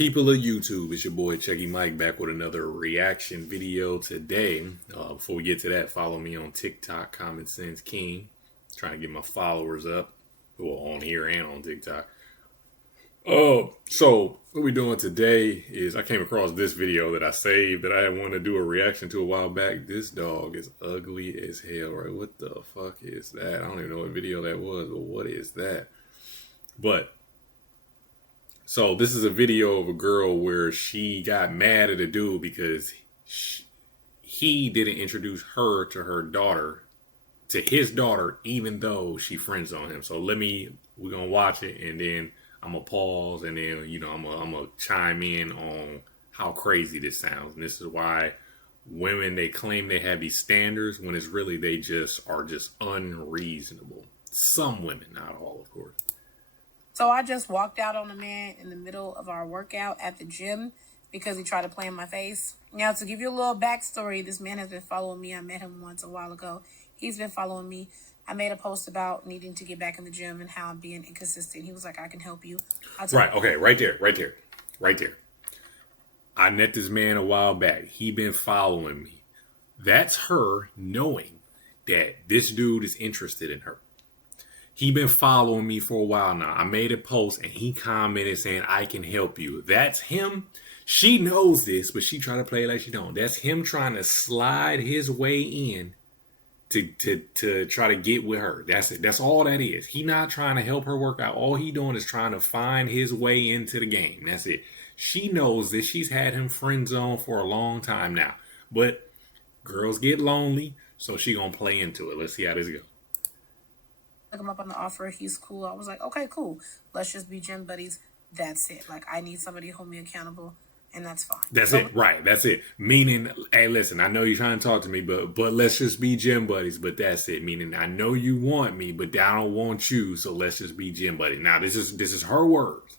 People of YouTube, it's your boy Checky Mike back with another reaction video today. Before we get to that, follow me on TikTok, Common Sense King. Trying to get my followers up, well, on here and on TikTok. So what we're doing today is I came across this video that I saved that I wanted to do a reaction to a while back. This dog is ugly as hell, right? What the fuck is that? I don't even know what video that was, but what is that? So this is a video of a girl where she got mad at a dude because he didn't introduce her to her daughter, to his daughter, even though she friendzoned him. So we're going to watch it and then I'm going to pause and then, I'm going to chime in on how crazy this sounds. And this is why women, they claim they have these standards when it's really they just are just unreasonable. Some women, not all, of course. So I just walked out on a man in the middle of our workout at the gym because he tried to play in my face. Now, to give you a little backstory, this man has been following me. I met him once a while ago. He's been following me. I made a post about needing to get back in the gym and how I'm being inconsistent. He was like, I can help you. Right, okay, right there. I met this man a while back. He been following me. That's her knowing that this dude is interested in her. He been following me for a while now. I made a post and he commented saying, I can help you. That's him. She knows this, but she try to play like she don't. That's him trying to slide his way in to try to get with her. That's it. That's all that is. He not trying to help her work out. All he doing is trying to find his way into the game. That's it. She knows this. She's had him friend zone for a long time now. But girls get lonely, so she gonna play into it. Let's see how this goes. Look him up on the offer. He's cool. I was like, okay, cool. Let's just be gym buddies. That's it. Like, I need somebody to hold me accountable, and that's fine. That's it. Right. That's it. Meaning, hey, listen, I know you're trying to talk to me, but let's just be gym buddies. But that's it. Meaning, I know you want me, but I don't want you. So let's just be gym buddies. Now, this is her words.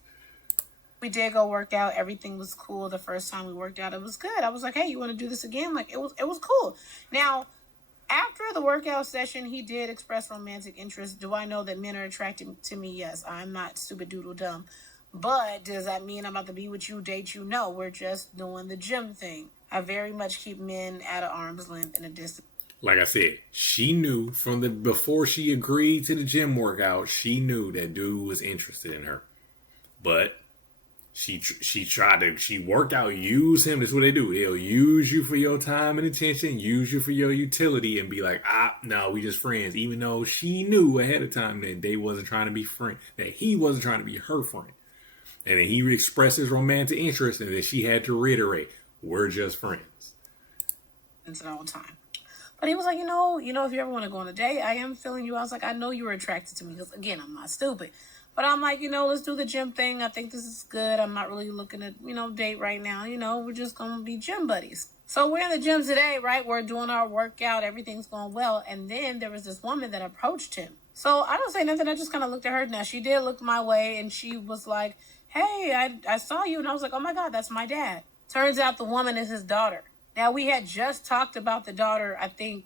We did go work out. Everything was cool. The first time we worked out, it was good. I was like, hey, you want to do this again? Like, it was cool. Now, after the workout session, he did express romantic interest. Do I know that men are attracted to me? Yes. I'm not stupid doodle dumb. But does that mean I'm about to be with you, date you? No, we're just doing the gym thing. I very much keep men at an arm's length and a distance. Like I said, she knew before she agreed to the gym workout, she knew that dude was interested in her. But she worked out, use him. That's what they do. They'll use you for your time and attention, use you for your utility, and be like, no, we just friends. Even though she knew ahead of time that they wasn't trying to be friends, that he wasn't trying to be her friend. And then he expressed his romantic interest, and then she had to reiterate, we're just friends. It's all the time. But he was like, if you ever want to go on a date, I am feeling you. I was like, I know you were attracted to me. Because, again, I'm not stupid. But I'm like, let's do the gym thing. I think this is good. I'm not really looking at, date right now. We're just going to be gym buddies. So we're in the gym today, right? We're doing our workout. Everything's going well. And then there was this woman that approached him. So I don't say nothing. I just kind of looked at her. Now, she did look my way. And she was like, hey, I saw you. And I was like, oh, my God, that's my dad. Turns out the woman is his daughter. Now, we had just talked about the daughter. I think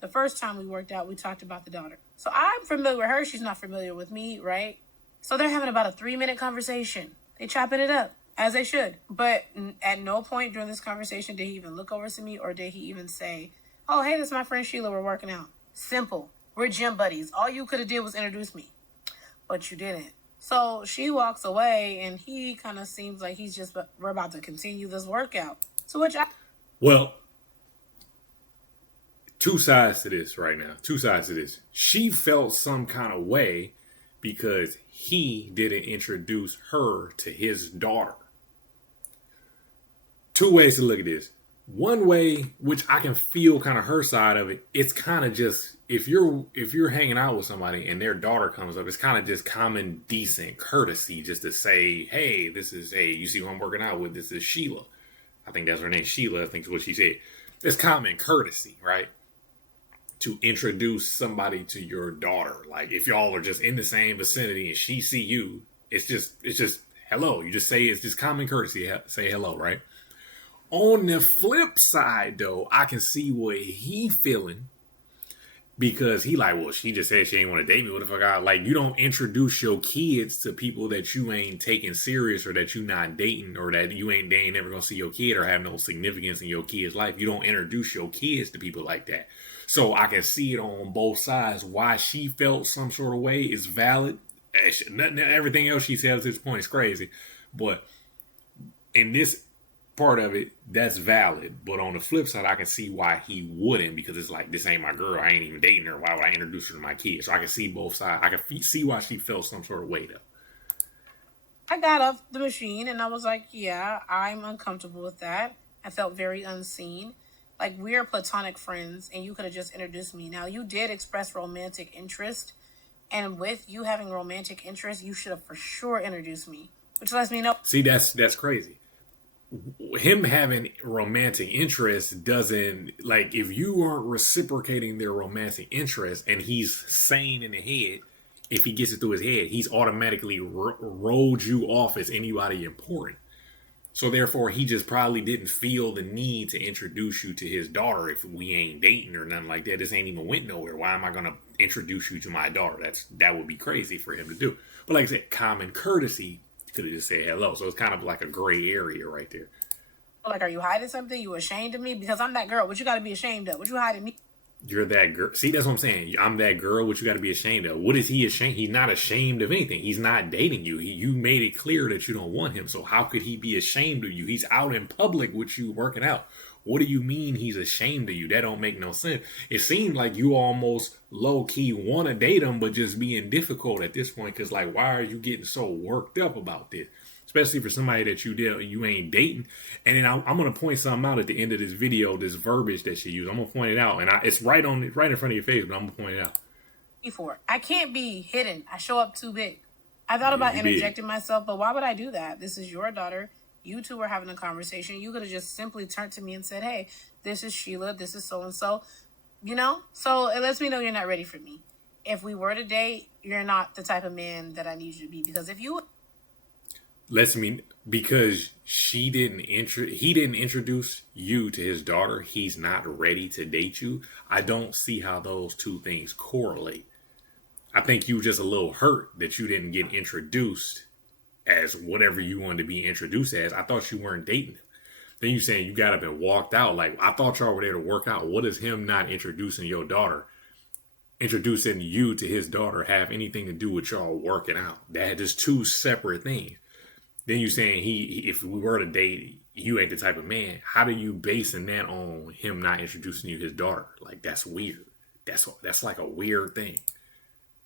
the first time we worked out, we talked about the daughter. So I'm familiar with her. She's not familiar with me, right? So they're having about a 3-minute conversation. They chopping it up, as they should. But at no point during this conversation did he even look over to me or did he even say, oh, hey, this is my friend Sheila. We're working out. Simple. We're gym buddies. All you could have did was introduce me. But you didn't. So she walks away and he kind of seems like we're about to continue this workout. So Well, two sides to this right now. Two sides to this. She felt some kind of way because he didn't introduce her to his daughter. Two ways to look at this. One way, which I can feel kind of her side of it, it's kind of just, if you're hanging out with somebody and their daughter comes up, it's kind of just common, decent courtesy just to say, hey, you see who I'm working out with? This is Sheila. I think that's her name, Sheila, I think is what she said. It's common courtesy, right? To introduce somebody to your daughter. Like if y'all are just in the same vicinity and she see you, it's just hello. You just say, it's just common courtesy. Say hello, right? On the flip side though, I can see what he feeling because he like, well, she just said she ain't want to date me. What if I got like, you don't introduce your kids to people that you ain't taking serious or that you not dating or that they ain't never gonna see your kid or have no significance in your kid's life. You don't introduce your kids to people like that. So I can see it on both sides. Why she felt some sort of way is valid. Everything else she said at this point is crazy, but in this part of it, that's valid. But on the flip side, I can see why he wouldn't, because it's like, this ain't my girl. I ain't even dating her. Why would I introduce her to my kids? So I can see both sides. I can see why she felt some sort of way though. I got off the machine and I was like, yeah, I'm uncomfortable with that. I felt very unseen. Like, we're platonic friends and you could have just introduced me. Now, you did express romantic interest. And with you having romantic interest, you should have for sure introduced me. Which lets me know. See, that's crazy. Him having romantic interest doesn't, like, if you aren't reciprocating their romantic interest and he's sane in the head, if he gets it through his head, he's automatically rolled you off as anybody important. So therefore, he just probably didn't feel the need to introduce you to his daughter if we ain't dating or nothing like that. This ain't even went nowhere. Why am I gonna introduce you to my daughter? That would be crazy for him to do. But like I said, common courtesy, could have just said hello. So it's kind of like a gray area right there. Like, are you hiding something? You ashamed of me? Because I'm that girl. What you got to be ashamed of? What you hiding me? You're that girl. See, that's what I'm saying. I'm that girl. What you got to be ashamed of? What is he ashamed? He's not ashamed of anything. He's not dating you. You made it clear that you don't want him. So how could he be ashamed of you? He's out in public with you working out. What do you mean he's ashamed of you? That don't make no sense. It seemed like you almost low-key want to date him, but just being difficult at this point. Because, like, why are you getting so worked up about this? Especially for somebody that you ain't dating. And then I'm going to point something out at the end of this video, this verbiage that she used. I'm going to point it out. And it's right in front of your face, but I'm going to point it out. Before, I can't be hidden. I show up too big. I thought about interjecting myself, but why would I do that? This is your daughter. You two were having a conversation. You could have just simply turned to me and said, hey, this is Sheila. This is so-and-so. You know? So it lets me know you're not ready for me. If we were to date, you're not the type of man that I need you to be. Because if you... Because he didn't introduce you to his daughter, he's not ready to date you. I don't see how those two things correlate. I think you were just a little hurt that you didn't get introduced as whatever you wanted to be introduced as. I thought you weren't dating him. Then you saying you got up and walked out. Like, I thought y'all were there to work out. What does him not introducing you to his daughter have anything to do with y'all working out? That is two separate things. Then you saying if we were to date, you ain't the type of man. How do you basing that on him not introducing you his daughter? Like, that's weird. That's like a weird thing.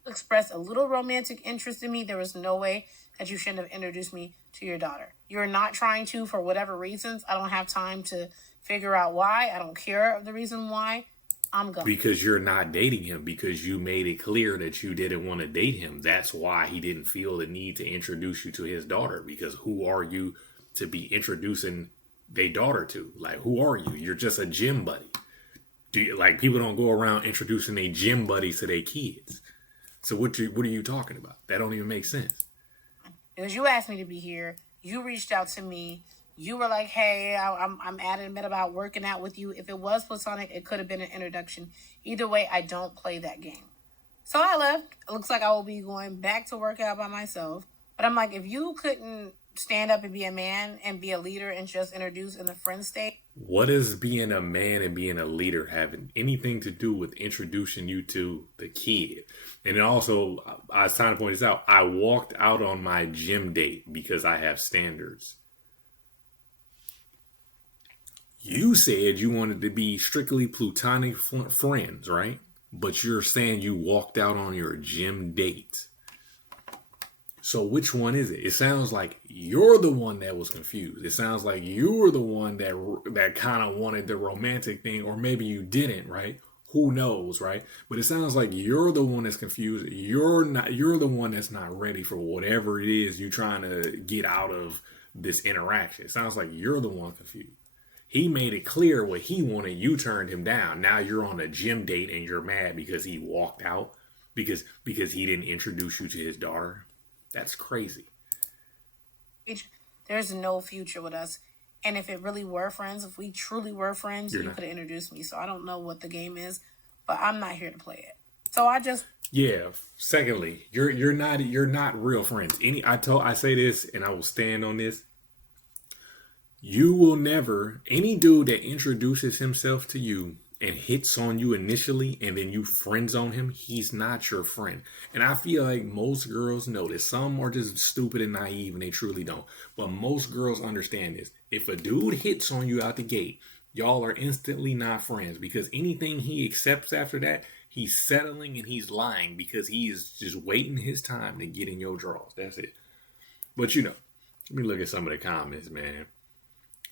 Express a little romantic interest in me, there was no way that you shouldn't have introduced me to your daughter. You're not trying to, for whatever reasons. I don't have time to figure out why. I don't care the reason why. I'm going. Because you're not dating him, because you made it clear that you didn't want to date him. That's why he didn't feel the need to introduce you to his daughter, because who are you to be introducing their daughter to? Like, who are you? You're just a gym buddy. People don't go around introducing their gym buddies to their kids. So what are you talking about? That don't even make sense. Because you asked me to be here. You reached out to me. You were like, hey, I'm adamant about working out with you. If it was platonic, it could have been an introduction. Either way, I don't play that game. So I left. It looks like I will be going back to work out by myself. But I'm like, if you couldn't stand up and be a man and be a leader and just introduce in the friend state. What does being a man and being a leader having anything to do with introducing you to the kid? And then also, I was trying to point this out. I walked out on my gym date because I have standards. You said you wanted to be strictly platonic friends, right? But you're saying you walked out on your gym date. So which one is it? It sounds like you're the one that was confused. It sounds like you were the one that kind of wanted the romantic thing, or maybe you didn't, right? Who knows, right? But it sounds like you're the one that's confused. You're the one that's not ready for whatever it is you're trying to get out of this interaction. It sounds like you're the one confused. He made it clear what he wanted. You turned him down. Now you're on a gym date and you're mad because he walked out because he didn't introduce you to his daughter. That's crazy. There's no future with us. And if it really were friends, if we truly were friends, you could have introduced me. So I don't know what the game is. but I'm not here to play it. So I just Yeah. Secondly, you're not real friends. I say this and I will stand on this. You will never, any dude that introduces himself to you and hits on you initially and then you friend zone him, he's not your friend. And I feel like most girls know this. Some are just stupid and naive and they truly don't. But most girls understand this. If a dude hits on you out the gate, y'all are instantly not friends because anything he accepts after that, he's settling and he's lying because he is just waiting his time to get in your drawers. That's it. But let me look at some of the comments, man.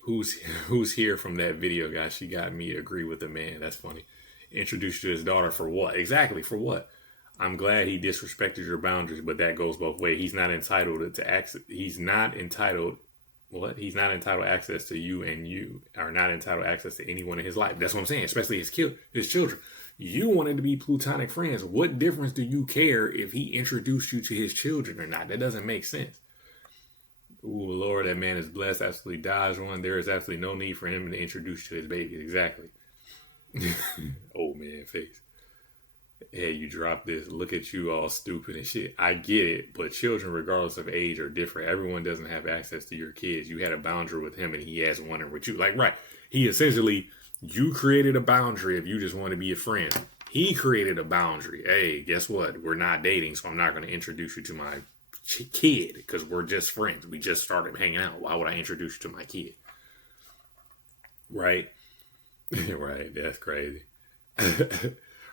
Who's here from that video, guys? She got me to agree with the man. That's funny. Introduced you to his daughter for what? Exactly, for what? I'm glad he disrespected your boundaries, but that goes both ways. He's not entitled to access. He's not entitled. What? He's not entitled access to you, and you are not entitled access to anyone in his life. That's what I'm saying. Especially his children. You wanted to be platonic friends. What difference do you care if he introduced you to his children or not? That doesn't make sense. Ooh, Lord, that man is blessed. Absolutely dodged one. There is absolutely no need for him to introduce you to his baby. Exactly. Old man face. Hey, you dropped this. Look at you all stupid and shit. I get it, but children, regardless of age, are different. Everyone doesn't have access to your kids. You had a boundary with him and he has one with you. Like, right. He essentially, you created a boundary if you just want to be a friend. He created a boundary. Hey, guess what? We're not dating, so I'm not going to introduce you to my kid because we're just friends. We just started hanging out. Why would I introduce you to my kid? Right? Right. That's crazy.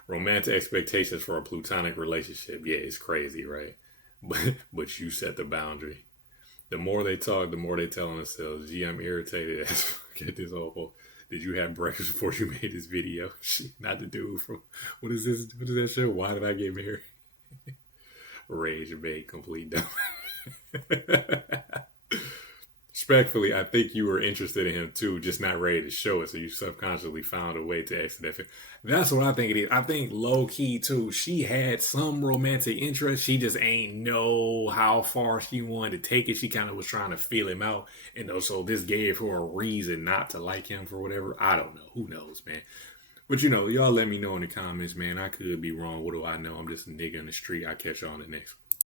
Romantic expectations for a platonic relationship. Yeah, it's crazy, right? But you set the boundary. The more they talk, the more they tell themselves, gee, I'm irritated. Get this awful. Did you have breakfast before you made this video? Not the dude from, what is this? What is that show? Why did I get married? Rage bait, complete dumb. Respectfully, I think you were interested in him too, just not ready to show it. So you subconsciously found a way to exit that. That's what I think it is. I think low key too, she had some romantic interest. She just ain't know how far she wanted to take it. She kind of was trying to feel him out. And so this gave her a reason not to like him for whatever. I don't know. Who knows, man? But y'all let me know in the comments, man. I could be wrong. What do I know? I'm just a nigga in the street. I'll catch y'all on the next one.